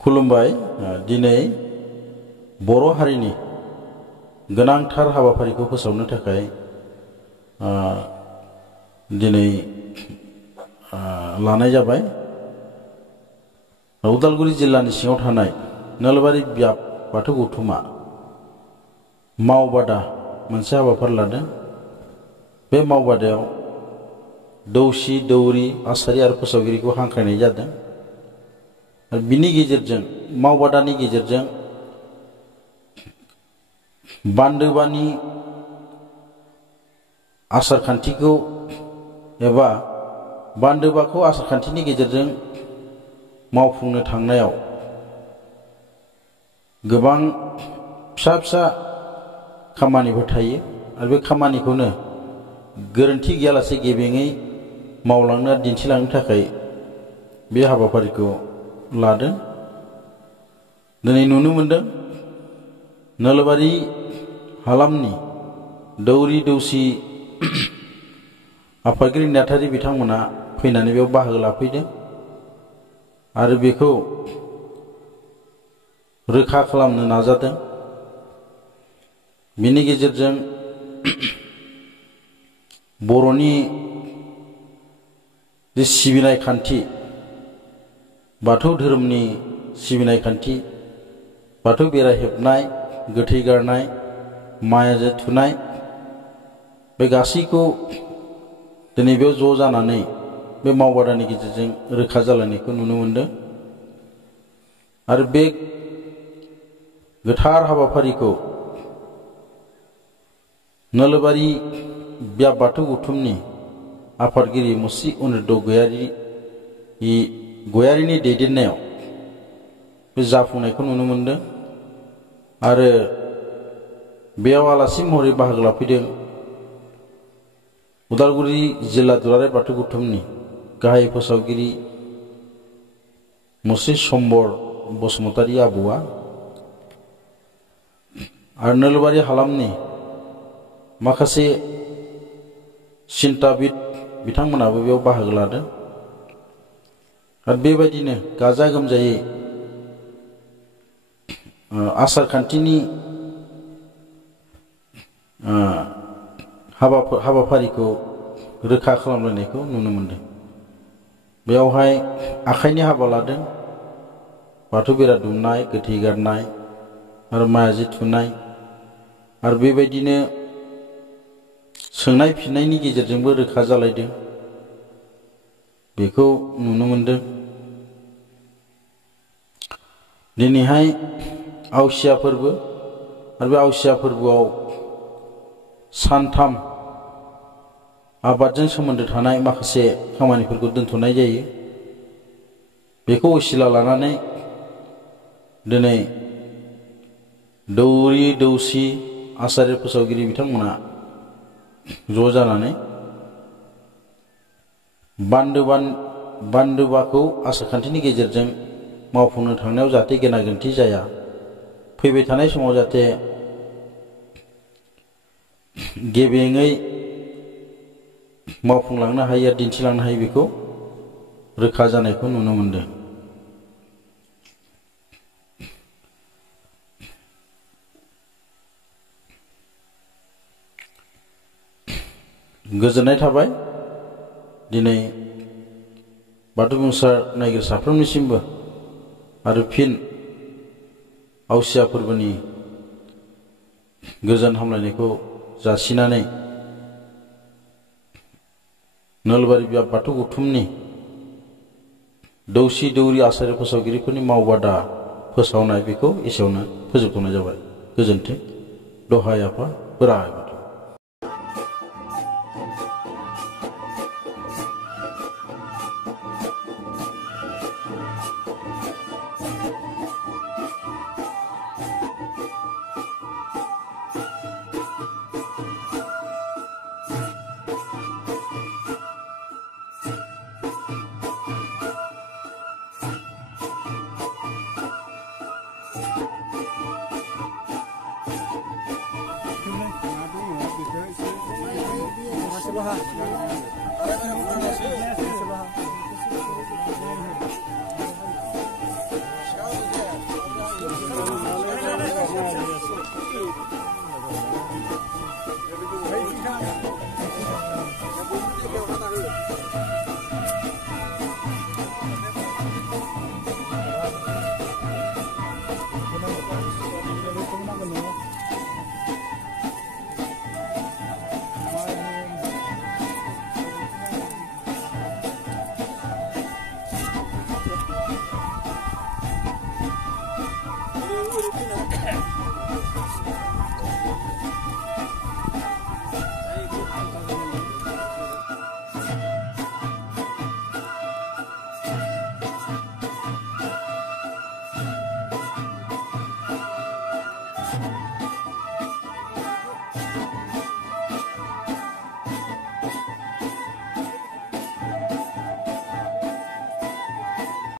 खुलुमबाय। दिनै बर' हारिनि गोनांथार हाबाफारिखौ फोसावनो थाखाय दिनै लानाय जाबाय। उदालगुरि जिल्लानि सिङाव थानाय नोलबारि बियाब बाथौ गौथुमा मावबादा मोनसे हाबाफारि लादों। बे मावबादायाव दौसि दौरि आसारि आरो फोसावगिरिखौ हांख्रायनाय जादों। बिनि गेजेरजों मावबादानि गेजेरजों बान्दोबानि आसारखान्थिखौ एबा बान्दोबाखौ आसारखान्थिनि गेजेरजों मावफुंनो थांनायाव गोबां फिसा फिसा खामानिफोर थायो आरो बे खामानिखौनो गोरोन्थि गैयालासे गेबेङै मावलांनो आरो दिन्थिलांनो थाखाय बे हाबाफारिखौ लादों। दिनै नुनो मोनदों नोलबारि हालामनि दौरि दौसि आफादगिरि नेहाथारि बिथांमोना फैनानै बेयाव बाहागो लाफैदों आरो बेखौ रोखा खालामनो नाजादों। बिनि गेजेरजों बर'नि जे सिबिनाय खान्थि, बाथौ धोरोमनि सिबिनाय खान्थि, बाथौ बेरा हेबनाय, गोथै गारनाय, माइजो थुनाय, बे गासैखौ दिनै बेयाव ज' जानानै बे मावबादानि गेजेरजों रोखा जालायनायखौ नुनो मोनदों। आरो बे गोथार हाबाफारिखौ नोलबारि बियाब बाथौ गौथुमनि आफादगिरि मुस्रि अनिरुद्ध गयारिनि दैदेननायाव बे जाफुंनायखौ नुनो मोनदों। आरो बेयाव आलासि महरै बाहागो लाफैदों उदालगुरि जिल्ला दुलाराय बाथौ गौथुमनि गाहाय फोसावगिरि मुस्रि सम्बर बसुमतारी आबौआ आरो नोलबारि हालामनि माखासे सिन्ताबिद बिथांमोनाबो बेयाव बाहागो लादों। आरो बेबायदिनो गाजा गोमजायै आसारखान्थिनि हाबाफारिखौ रोखा खालामलायनायखौ नुनो मोनदों। बेयावहाय आखाइनि हाबा लादों, बाथौ बेरा दुमनाय, गोथै गारनाय आरो माइजि थुनाय आरो बेबायदिनो सोंनाय फिन्नायनि गेजेरजोंबो रोखा जालायदों, बेखौ नुनो मोनदों। दिनैहाय आवसिया फोरबो आरो बे आवसिया फोरबोआव सानथाम आबादजों सोमोन्दो थानाय माखासे खामानिफोरखौ दोनथ'नाय जायो। बेखौ असिला लानानै दिनै दौरि दौसि आसारि फोसावगिरि बिथांमोना ज' जानानै बान्दोबाखौ आसारखान्थिनि गेजेरजों मावफुंनो थांनायाव जाहाथे गेना गोरोन्थि जाया, फैबाय थानाय समाव जाहाथे गेबेङै मावफुंलांनो हायो आरो दिन्थिलांनो हायो, बेखौ रोखा जानायखौ नुनो मोनदों। गोजोननाय थाबाय। दिनै बाथौ बुंसार नायगिरि साफ्रोमनिसिमबो आरो फिन आवसिया फोरबोनि गोजोन हामलायनायखौ जासिनानै नोलबारि बियाब बाथौ गौथुमनि दौसि दौरि आसारि फोसावगिरिफोरनि मावबादा फोसावनाय बेखौ एसेयावनो फोजोबथ'नाय जाबाय। गोजोन्थों। दहाय आफा बोराइ बाथौ। Terima kasih.